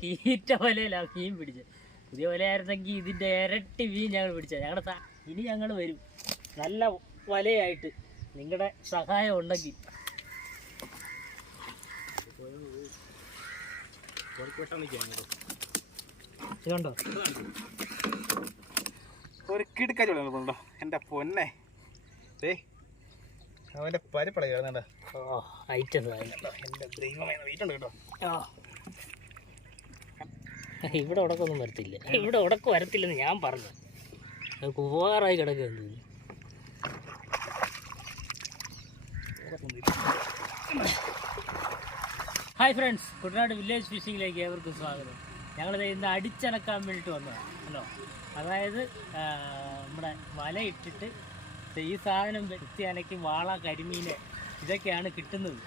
കീറ്റ വലയിലാണ് മീൻ പിടിച്ചത്. പുതിയ വലയായിരുന്നെങ്കിൽ ഇതിന്റെ ഇരട്ടി മീൻ ഞങ്ങൾ പിടിച്ചത്. ഞങ്ങളുടെ ഇനി ഞങ്ങൾ വരും. നല്ല വലയായിട്ട്. നിങ്ങളുടെ സഹായം ഉണ്ടെങ്കിൽ. കണ്ടോ ഒരു കിടുക്കാച്ചോളി ഉണ്ടോ? എന്റെ പൊന്നെ. ദേ അവന്റെ പരിപ്പട ഓ ഐറ്റം എന്റെ കേട്ടോ. ഇവിടെ ഉടക്കൊന്നും വരത്തില്ല. ഇവിടെ ഉടക്ക് വരത്തില്ലെന്ന് ഞാൻ പറഞ്ഞു. അത് കുവാറായി കിടക്കുന്നത് ഹായ് ഫ്രണ്ട്സ് കുട്ടനാട് വില്ലേജ് ഫിഷിങ്ങിലേക്ക് ഏവർക്കും സ്വാഗതം. ഞങ്ങളിത് ഇന്ന് അടിച്ചനക്കാൻ വേണ്ടിയിട്ട് വന്നതാണ് ഹലോ അതായത് നമ്മുടെ വല ഇട്ടിട്ട് ഈ സാധനം വെച്ചി അനക്കി വാള കരിമീന് ഇതൊക്കെയാണ് കിട്ടുന്നത്.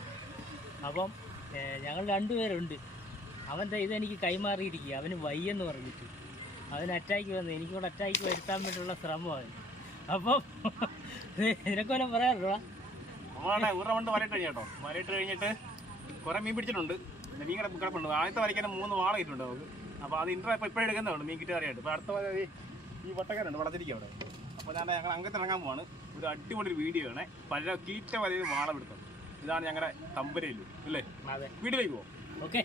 അപ്പം ഞങ്ങൾ രണ്ടുപേരുണ്ട്. അവന്റെ ഇതെനിക്ക് കൈമാറിയിരിക്കുക. അവന് വയ്യെന്ന് പറഞ്ഞിട്ട്. അവന് അറ്റാക്ക് വന്നു എനിക്കൂടെ അറ്റാക്ക് വരുത്താൻ വേണ്ടിയുള്ള ശ്രമമാണ് അപ്പം നിനക്കൊല്ലം പറയാറുള്ള ഒരു റൗണ്ട് വലയിട്ട് കഴിഞ്ഞു വലയിട്ട് കഴിഞ്ഞിട്ട് കുറേ മീൻ പിടിച്ചിട്ടുണ്ട്. പിന്നെ മീൻ കിടപ്പ് കിടപ്പുണ്ട്. ആദ്യത്തെ വരയ്ക്കാൻ മൂന്ന് വാള ഇട്ടുണ്ട് നമുക്ക് അപ്പോൾ അത് ഇന്റർ ഇപ്പോൾ ഇപ്പോഴും എടുക്കുന്നുണ്ട് മീൻ കിട്ടി അറിയായിട്ട് ഇപ്പോൾ അടുത്ത ഈ- വട്ടക്കാരുണ്ട്. വളർത്തിരിക്കുക അവിടെ. അപ്പോൾ ഞാൻ ഞങ്ങൾ അങ്ങനത്തെ ഇറങ്ങാൻ പോവാണ്. ഒരു അടിപൊളി വീഡിയോ ആണ്. പല കീറ്റ വലയിൽ വാള പിടുത്തം ഇതാണ് ഞങ്ങളുടെ തമ്പരയിൽ അല്ലേ വീട്ടിലേക്ക് പോകും ഓക്കെ.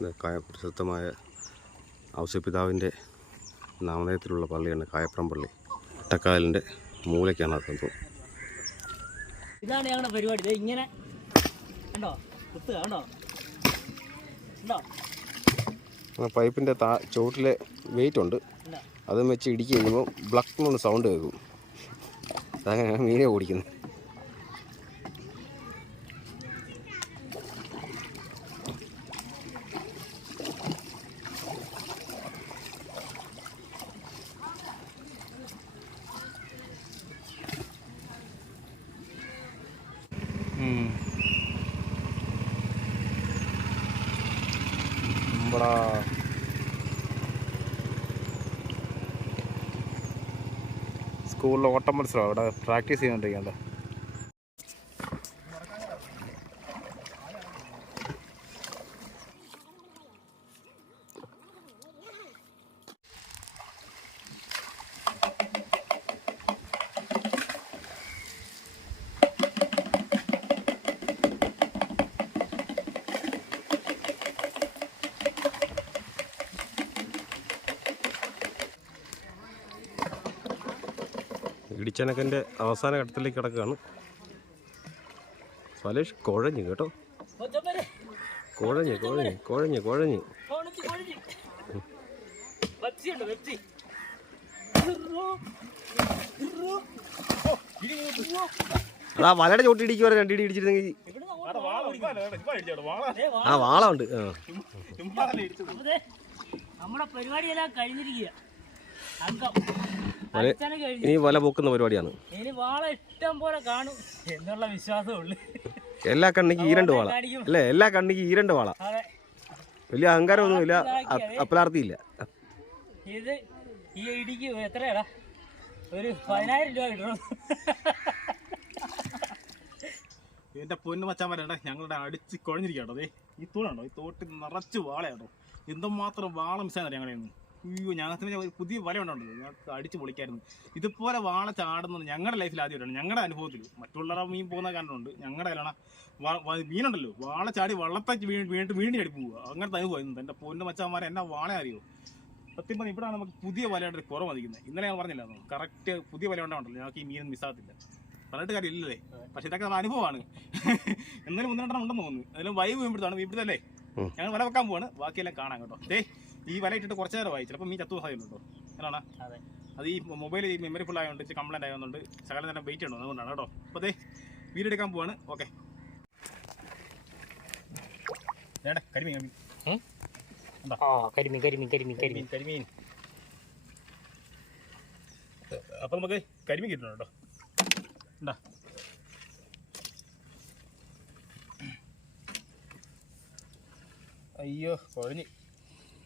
പ്രശസ്തമായ ഔസപിതാവിന്റെ നാമധേയത്തിലുള്ള പള്ളിയാണ് കായപ്പുറം പള്ളി ഒറ്റക്കാലിന്റെ മൂലയ്ക്കാണ് അത് സംഭവം ഇതാണ് ഞങ്ങളുടെ പരിപാടി. ഇങ്ങനെ. കണ്ടോ? കുത്തുക കണ്ടോ? ഉണ്ടോ പൈപ്പിന്റെ താ ചുവട്ടിലെ വെയിറ്റ് ഉണ്ട് അതും വെച്ച് ഇടിക്കുമ്പോൾ കഴിയുമ്പോൾ ബ്ലക്ക് എന്നുള്ള സൗണ്ട് കേൾക്കും അതങ്ങനെയാണ് മീനെ ഓടിക്കുന്നത് നമ്മളാ സ്കൂളിൽ ഓട്ടം മത്സരമാണ് ഇവിടെ പ്രാക്ടീസ് ചെയ്യുന്നുണ്ടിരിക്കണ്ട ഇടിച്ചനക്കന്റെ അവസാന ഘട്ടത്തിലേക്ക് കിടക്കുകയാണ്. സലേഷ് കുഴഞ്ഞു കേട്ടോ. കുഴഞ്ഞു കുഴഞ്ഞ് കുഴഞ്ഞ് കുഴഞ്ഞ്. അതാ വലയുടെ ചോട്ടി ഇടിക്കുവാ രണ്ടിടി ഇടിച്ചിരുന്നെങ്കിൽ ആ വാള ഉണ്ട് നമ്മുടെ പരിപാടിയെല്ലാം കഴിഞ്ഞിരിക്കുക. വല- ഇനി വല പൊക്കുന്ന പരിപാടിയാണ്. ഇനി വാള ഇഷ്ടം പോലെ കാണും എന്നുള്ള എല്ലാ കണ്ണിക്ക് ഈരണ്ട് വാള. അല്ലേ? എല്ലാ കണ്ണിക്ക് ഈരണ്ട് വാള. വലിയ അഹങ്കാരമൊന്നുമില്ല അപ്പലാർത്തിയില്ല. ഇത് ഈ ഇടിക്ക് എത്രയാടാ? ഒരു പതിനായിരം രൂപ കിട്ടണം എന്റെ പൊന്നു മച്ചാൻ വരണ്ടേ ഞങ്ങളുടെ അടിച്ച് കുഴഞ്ഞിരിക്കട്ടോ അതെ ഈ തോടാണ്ടോ ഈ തോട്ടിൽ നിറച്ച് വാളയാട്ടോ. എന്തുമാത്രം വാള വാളം ഞങ്ങളുടെ നിന്ന് അയ്യോ ഞങ്ങൾക്ക് ഒരു പുതിയ വല ഉണ്ടല്ലോ ഞങ്ങൾക്ക് അടിച്ച് പൊളിക്കായിരുന്നു. ഇതുപോലെ വാള ചാടുന്നത് ഞങ്ങളുടെ ലൈഫിൽ ആദ്യമായിട്ടാണ്. ഞങ്ങളുടെ അനുഭവത്തിൽ. മറ്റുള്ളവരുടെ മീൻ പോകുന്ന കാരണമുണ്ട്. ഞങ്ങളുടെ അലണ മീനുണ്ടല്ലോ. വാള ചാടി വള്ളത്തേക്ക് വീണ് വീണ്ടും വീണ്ടും ചാടി പോവുക. അങ്ങനത്തെ അനുഭവമായിരുന്നു. എന്റെ പൊന്നു മച്ചാന്മാരെ എന്നാ വാള അറിയോ? സത്യം പറഞ്ഞാൽ ഇവിടെ നമുക്ക് പുതിയ വലയുടെ കുറവ് വന്നിരിക്കുന്നത്. ഇന്നലെ ഞാൻ പറഞ്ഞില്ല കറക്റ്റ് പുതിയ വല ഉണ്ടാവണ്ടല്ലോ ഞങ്ങൾക്ക് ഈ മീൻ മിസ്സാകത്തില്ല. പറഞ്ഞിട്ട് കാര്യമില്ലല്ലേ? പക്ഷെ ഇതൊക്കെ നമ്മുടെ അനുഭവമാണ്. എന്നാലും ഒന്ന് രണ്ടെണ്ണം ഉണ്ടെന്ന് തോന്നുന്നു. അതിലും വൈവ് വീമ്പിടുത്താണ് വീമ്പിടുത്തല്ലേ ഞങ്ങൾ വല വെക്കാൻ പോവാണ്. ബാക്കിയെല്ലാം കാണാം കേട്ടോ. ദേ ഈ വില ഇട്ടിട്ട് കുറച്ച് നേരമായി ചിലപ്പോൾ മീൻ ചത്തു സാധ്യതയുണ്ടോ അതെ. അത് ഈ മൊബൈൽ മെമ്മറി ഫുൾ ആയതുകൊണ്ട് ഇച്ചിരി കംപ്ലൈന്റ് ആയതുകൊണ്ട് ശകലം തന്നെ വെയിറ്റ് ചെയ്യണം. അതുകൊണ്ടാണ് കേട്ടോ. അപ്പോൾ അതേ വീഡിയോ എടുക്കാൻ പോവാണ്. ഓക്കെ. വേണ്ട കരിമീൻ കരിമീൻ കരിമീൻ കരിമീൻ കരിമീൻ. കരിമീൻ കരിമീൻ. അപ്പം നമുക്ക് കരിമീൻ കിട്ടണം കേട്ടോ. എന്താ? അയ്യോ കുഴഞ്ഞ്.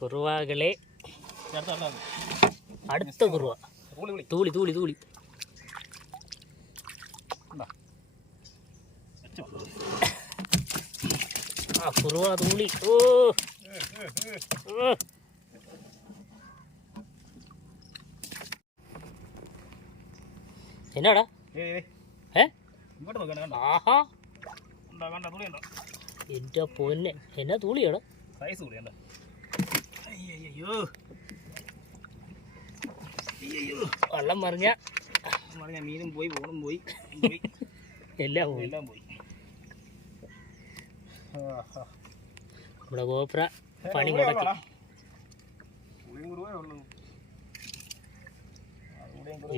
കുറവകളെ. അടുത്ത കുറുവ. തൂളി തൂളി. തൂളി ആ കുറുവ തൂളി. ഓ. എന്നാടാ? ആഹാ. എന്റെ പൊന്നെ. എന്നാ തൂളിയാടാ? സൈസ് ഉണ്ടോ അയ്യോ അയ്യോ വെള്ളം മറിഞ്ഞ. പറഞ്ഞ മീനും പോയി പോണും പോയി പോയി. എല്ലാം പോയി. എല്ലാം പോയി. നമ്മുടെ ഗോപ്ര പണി മുടക്കി.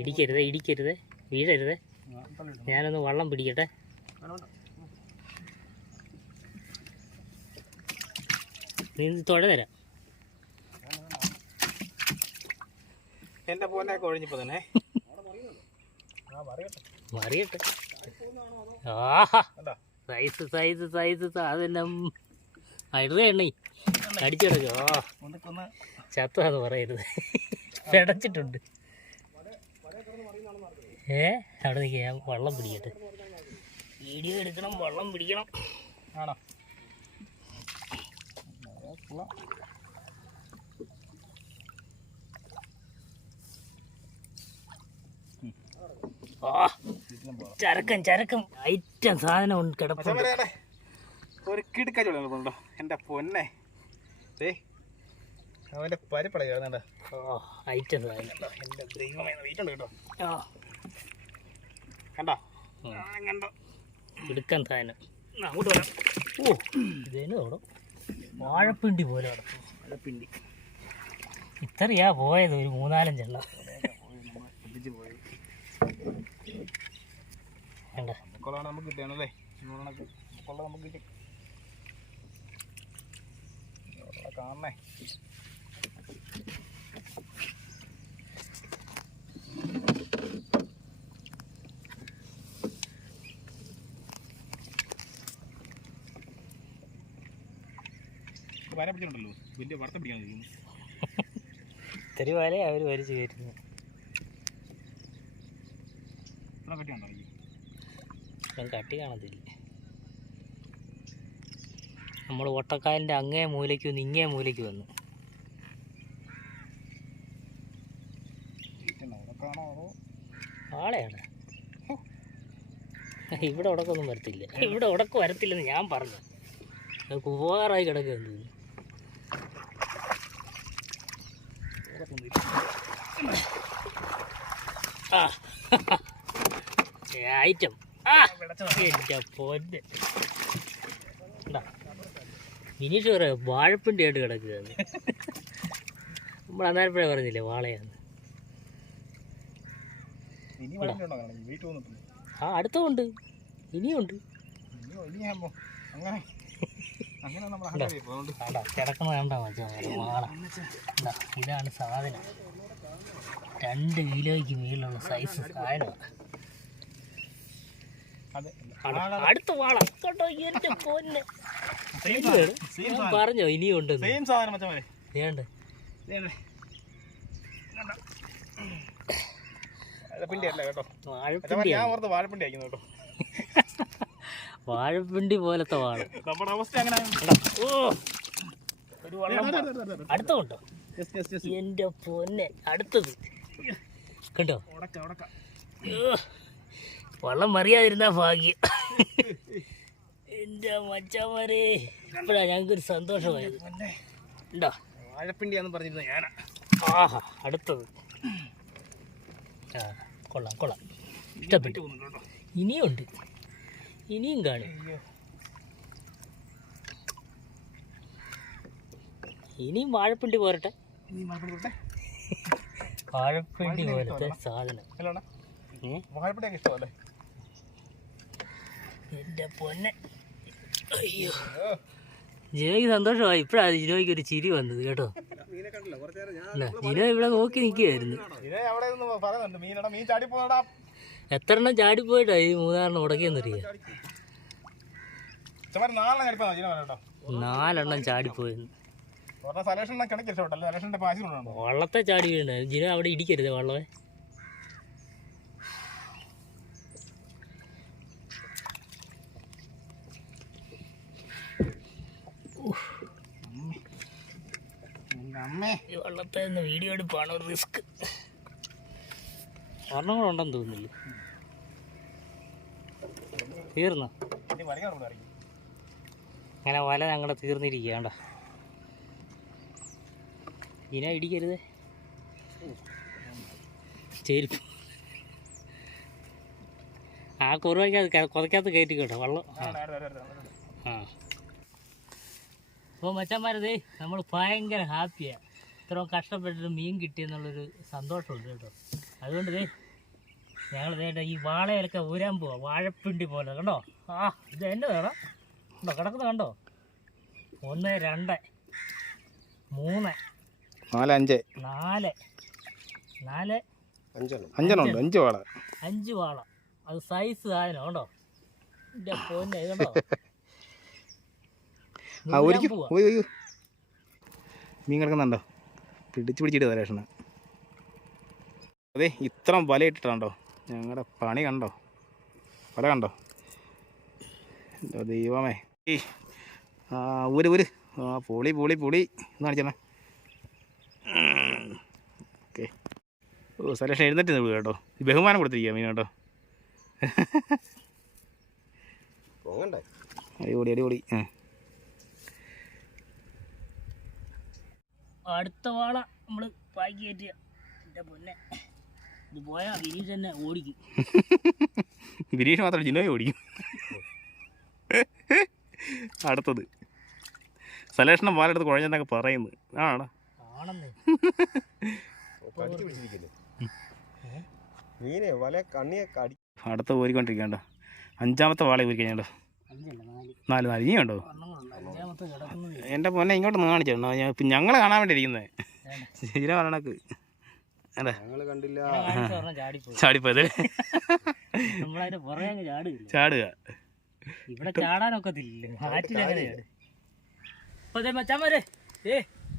ഇടിക്കരുതേ ഇടിക്കരുതേ വീഴരുതേ. ഞാനൊന്ന് വള്ളം പിടിക്കട്ടെ വേണ്ട, വേണ്ട. നീ തുഴ തരാം. എന്റെ പോന്നെ കൊഴിഞ്ഞിപ്പോ തന്നെ മറിയട്ടെ. ആഹാ സൈസ് സൈസ് സൈസ് സാധനം. ഇടറ എണ്ണ. അടിച്ചിടക്കോ ചത്താന്ന് പറയരുത്. പിടച്ചിട്ടുണ്ട്. ഏ? അവിടെ നിൽക്കുക വെള്ളം പിടിക്കട്ടെ. വീഡിയോ എടുക്കണം വെള്ളം പിടിക്കണം. ആണോ? കൊള്ളാം. ചരക്കും ചരക്കും. ഐറ്റം സാധനം കിടപ്പുണ്ട്. ഒരു കിടുക്കാച്ചോളി നിൽപ്പുണ്ടോ എന്റെ പൊന്നെ. ഏ അവന്റെ പരിപ്പട ഓ ഐറ്റം സാധനം. എന്റെ ദൈവമേ വെയിറ്റ് ഉണ്ട് കേട്ടോ. ആ. കണ്ടോ? കണ്ടോ? എടുക്കാൻ സാധനം. അങ്ങോട്ട് വരാം. ഓ ഇതേനും അവിടെ വാഴപ്പിണ്ടി പോലെ കിടക്കും മഴപ്പിണ്ടി ഇത്രയാ പോയത് ഒരു മൂന്നാലഞ്ചെണ്ണം. വേണ്ട. കൊള്ളാണ് നമുക്ക് കിട്ടിയാണല്ലേ കൊള്ള നമുക്ക് കിട്ടി. ഇവിടെ കാണണേ. വര പിടിച്ചിട്ടുണ്ടല്ലോ വലിയ വറുത്ത പിടിക്കാൻ കഴിയുന്നു ഇത്തിരി വരെ അവർ വലിച്ചു കയറ്റുന്നു ഇത്ര കട്ടിയുണ്ടോ ഈ? ഞാൻ കട്ടി കാണത്തില്ല. നമ്മൾ ഒട്ടക്കാലിന്റെ അങ്ങേ മൂലയ്ക്ക് വന്ന് ഇങ്ങേ മൂലയ്ക്ക് വന്നു. ആളെയാണ് ഇവിടെ ഉടക്കൊന്നും വരത്തില്ല. ഇവിടെ ഉടക്ക് വരത്തില്ലെന്ന് ഞാൻ പറഞ്ഞു. ഉപകാരമായി കിടക്കുകയെന്ന് തോന്നുന്നു ആ ഐറ്റം. എന്റെ പൊന്നെ. പറയാം വാഴപ്പിണ്ടി ആയിട്ട് കിടക്കുകയാണ്. നമ്മൾ അന്നേരപ്പോഴേ പറഞ്ഞില്ലേ വാളയാണ് ആ അടുത്തുണ്ട് ഇനിയുണ്ട് കിടക്കുന്ന കണ്ടാ മച്ചാ? വാള. ഇതാണ് സാധനം. രണ്ട് കിലോയ്ക്ക് മേലുള്ള സൈസ് സാധനമാണ് അടുത്ത വാള കേട്ടോ പൊന്നെ. പറഞ്ഞോ ഇനിയും ഉണ്ട് വേണ്ട വാഴപ്പിണ്ടി പോലത്തെ വാള നമ്മുടെ അവസ്ഥ അങ്ങനെ കണ്ടാ, ഓ. ഒരു വള്ളം അടുത്തുണ്ടോ എന്റെ പൊന്നെ അടുത്തത്. കണ്ടോ? വള്ളം മറിയാതിരുന്ന ഭാഗ്യം. എന്റെ മച്ചാമാരെ ഇപ്പോഴാ ഞങ്ങൾക്കൊരു സന്തോഷമായത്. ഉണ്ടോ? വാഴപ്പിണ്ടിയാന്ന് പറഞ്ഞിരുന്ന ഞാനാ. ആഹാ അടുത്തത്. ആ കൊള്ളാം കൊള്ളാം. ഇഷ്ടപ്പെട്ടു. ഇനിയും ഉണ്ട് ഇനിയും കാണും. ഇനിയും വാഴപ്പിണ്ടി പോരട്ടെ? ഇനിയും വാഴപ്പിണ്ടി കൊടുത്തേ വാഴപ്പിണ്ടി പോലത്തെ സാധനം. ഏ? ഇഷ്ടമല്ലേ? എന്റെ പൊന്നെ. അയ്യോ. ജിനോയ്ക്ക് സന്തോഷമായി. ഇപ്പോഴാണ് ജിനോയ്ക്ക് ഒരു ചിരി വന്നത് കേട്ടോ. ജിനോ ഇവിടെ നോക്കി നിൽക്കുകയായിരുന്നു എത്ര എണ്ണം ചാടിപ്പോയിട്ടാ ഈ മൂന്നാറിന് ഉടക്കിയെന്നറിയാം നാലെണ്ണം ചാടിപ്പോയെന്ന് വള്ളത്തെ ചാടി വീണ. ജീന അവിടെ ഇടിക്കരുത് വള്ളമേ എന്റെ അമ്മേ ഈ വള്ളത്തെ വീഡിയോ എടുപ്പാണ് റിസ്ക്. കൂടെ ഉണ്ടെന്ന് തോന്നുന്നില്ല? തീർന്നോ? അങ്ങനെ വല ഞങ്ങളുടെ തീർന്നിരിക്കുകയാണ്ട ഇന ഇടിക്കരുത് ആ കുറുവയ്ക്കകത്ത് കുതയ്ക്കകത്ത് കയറ്റി കേട്ടോ വെള്ളം. ആ. ആ. അപ്പോൾ മച്ചന്മാരതേ നമ്മൾ ഭയങ്കര ഹാപ്പിയാണ് ഇത്രയും കഷ്ടപ്പെട്ടിട്ട് മീൻ കിട്ടിയെന്നുള്ളൊരു സന്തോഷമുണ്ട് കേട്ടോ. അതുകൊണ്ട് ദേ ഞങ്ങൾ വേണ്ട ഈ വാളയിലൊക്കെ ഊരാൻ പോവാ. വാഴപ്പിണ്ടി പോലെ കണ്ടോ? ആ ഇത് എന്റെ വേണം. കണ്ടോ കിടക്കുന്നത് കണ്ടോ? ഒന്ന് രണ്ട് മൂന്ന്. നാല് അഞ്ച് നാല്. നാല്. അഞ്ചെണ്ണം. ഉണ്ട്. അഞ്ച്. വാള. അഞ്ച് വാള. അത് സൈസ് സാധനം കണ്ടോ? എന്റെ പൊന്നെ ഇത് കണ്ടോ? ആ ഒരിക്കും മീൻ കിടക്കുന്നുണ്ടോ? പിടിച്ചു പിടിച്ചിട്ട് സലേഷന് അതെ ഇത്ര വല ഇട്ടിട്ടുണ്ടോ? ഞങ്ങളുടെ പണി കണ്ടോ? വല കണ്ടോ? എന്തോ ദൈവമേ. ഈ ഒരു ഊര് ആ പൊളി പൊളി പൊളി. എന്നാണ് കാണിച്ചേ ഓക്കെ. ഓ സലേഷൻ എഴുന്നേറ്റ് നിന്ന് കേട്ടോ. ഈ ബഹുമാനം കൊടുത്തിരിക്കുക മീൻ കേട്ടോ. പോകണ്ടേ അടിപൊളി അടിപൊളി. അടുത്ത വാള നമ്മൾ പാക്കി കയറ്റിയ എന്റെ പൊന്നെ. ഇത് പോയാൽ ബിനീഷ് തന്നെ ഓടിക്കും. ഗിരീഷ് മാത്രം ജിനോയി ഓടിക്കും. അടുത്തത്. സലേഷണം പാലെടുത്ത് കുഴഞ്ഞെന്നൊക്കെ പറയുന്നത് ആണോ? ആണെന്നേ കടിച്ചു പിടിച്ചിരിക്കുന്നു. മീനെ വല കണ്ണിയെ കടി അടുത്ത ഊരിക്കൊണ്ടിരിക്കണ്ട അഞ്ചാമത്തെ വാള ഊരി അഞ്ചല്ല നാല്. നാല് നാല്. ഇനി ഉണ്ടോ എന്റെ പൊന്നെ ഇങ്ങോട്ട് കാണിച്ചോ? ഞാൻ ഇപ്പം ഞങ്ങളെ കാണാൻ വേണ്ടി ഇരിക്കുന്നത് ശരിയാ പറയണക്ക്. അല്ലേ? ചാടിപ്പോയത്. ചാടുക. ഇവിടെ ചാടാനൊക്കത്തില്ല.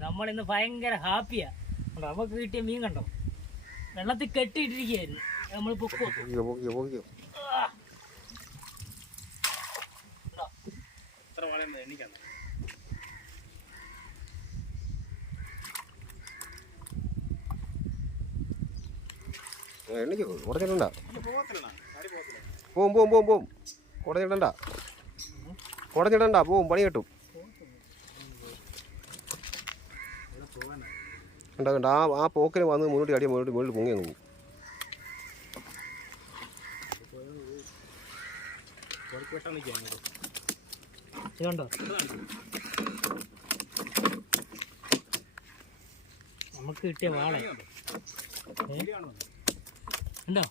ആറ്റിലെങ്ങനെയാണ് ഇന്ന് ഭയങ്കര ഹാപ്പിയാ. കണ്ടോ, നമുക്ക് കിട്ടിയ മീൻ കണ്ടോ? വെള്ളത്തിൽ കെട്ടിയിട്ടിരിക്കുകയായിരുന്നു. നമ്മൾ പൊക്കോ? എണ്ണിക്കോ. ഉടച്ചിടണ്ട പോവും പോവും പോവും പോവും. കുടഞ്ഞിടണ്ട കുടഞ്ഞിടണ്ട പോവും പണി കിട്ടും. കണ്ട കണ്ട ആ ആ പോക്കിന് വന്ന് മുന്നോട്ട് അടിയ മുന്നോട്ട് മുകളിൽ പൊങ്ങി അങ്ങ് നമുക്ക് കിട്ടിയ വാള. ഉണ്ടോ?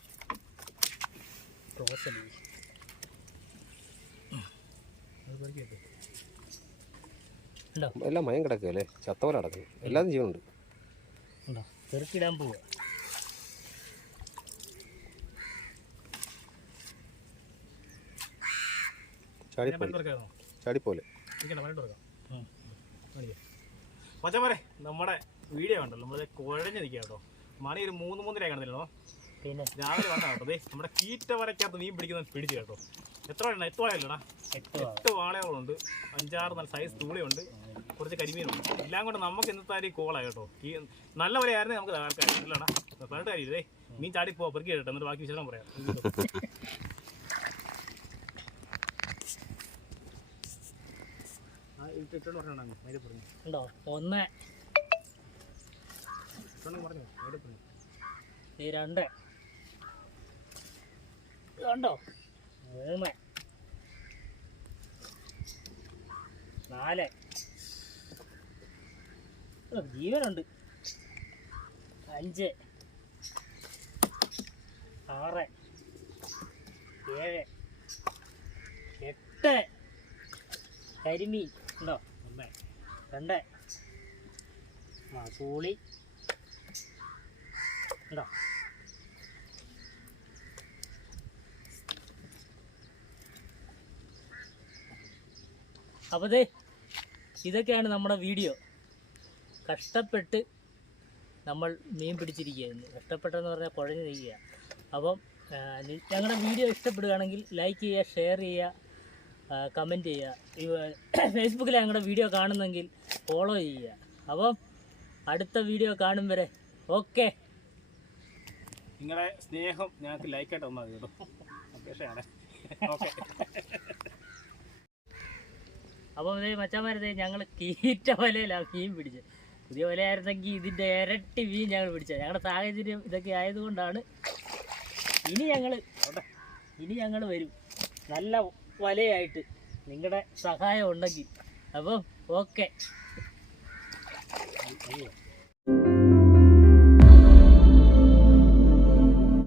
എല്ലാം മയം കിടക്കുകയല്ലേ? ചത്തവല കിടക്കുന്നു എല്ലാതും ജീവനുണ്ട്. ഉണ്ടോ? ചെറുക്കിടാൻ പോവുക ചാടിപ്പോലെ നമ്മുടെ വീഡിയോ ഉണ്ടല്ലോ നമ്മളത് കുഴഞ്ഞ് നിൽക്കുക കേട്ടോ. മണി ഒരു മൂന്ന് മൂന്നര കണ്ടല്ലോ പിന്നെ? രാവിലെ വന്ന കേട്ടോ ദേ നമ്മുടെ കീറ്റ വരയ്ക്കകത്ത് മീൻ പിടിക്കുന്നത് പിടിച്ചു കേട്ടോ. എത്ര എണ്ണ എട്ട് വാഴയല്ലോടാ? എട്ട് വാളകളുണ്ട് അഞ്ചാറ് നല്ല സൈസ് തൂളിയുണ്ട് കുറച്ച് കരിമീനുണ്ട്. എല്ലാം കൊണ്ട് നമുക്ക് ഇന്നത്തെ ഈ കോളാണ് കേട്ടോ. ഈ നല്ല വരെയായിരുന്നു നമുക്ക് ആൾക്കാർ അല്ലടാ പറഞ്ഞിട്ട് കാര്യമില്ലേ? മീൻ ചാടി പോവാ പെറുക്കി കേട്ടോ എന്നിട്ട് ബാക്കി വിശേഷം പറയാം. ഉണ്ടോ? ഒന്ന്. ഈ രണ്ട്. മൂന്ന്. നാല്. ജീവനുണ്ട്. അഞ്ച് ആറ് ഏഴ് എട്ട് കരിമീൻ. ഉണ്ടോ? ഒന്ന് രണ്ട് ആ സൂളി ഉണ്ടോ? അപ്പോൾ ഇതൊക്കെയാണ് നമ്മുടെ വീഡിയോ. കഷ്ടപ്പെട്ട് നമ്മൾ മീൻ പിടിച്ചിരിക്കുകയായിരുന്നു. കഷ്ടപ്പെട്ടെന്ന് പറഞ്ഞാൽ കുഴഞ്ഞു നിൽക്കുക. അപ്പം ഞങ്ങളുടെ വീഡിയോ ഇഷ്ടപ്പെടുകയാണെങ്കിൽ ലൈക്ക് ചെയ്യുക ഷെയർ ചെയ്യുക കമന്റ് ചെയ്യുക. ഫേസ്ബുക്കിൽ ഞങ്ങളുടെ വീഡിയോ കാണുന്നെങ്കിൽ ഫോളോ ചെയ്യുക. അപ്പം അടുത്ത വീഡിയോ കാണും വരെ. ഓക്കെ നിങ്ങളുടെ സ്നേഹം ഞങ്ങൾക്ക് ലൈക്കായിട്ട് തന്നാൽ മതി കേട്ടോ അപേക്ഷയാണ് ഓക്കെ അപ്പോൾ ഇതേ മച്ചാമാരതേ ഞങ്ങൾ കീറ്റ വലയിലാണ് കീം പിടിച്ചത്. പുതിയ വിലയായിരുന്നെങ്കിൽ ഇതിന്റെ ഇരട്ടി മീൻ ഞങ്ങൾ പിടിച്ചത്. ഞങ്ങളുടെ സാഹചര്യം ഇതൊക്കെ ആയതുകൊണ്ടാണ് ഇനി ഞങ്ങൾ ഇനി ഞങ്ങൾ വരും. നല്ല വലയായിട്ട് നിങ്ങളുടെ സഹായം ഉണ്ടെങ്കിൽ. അപ്പം ഓക്കെ.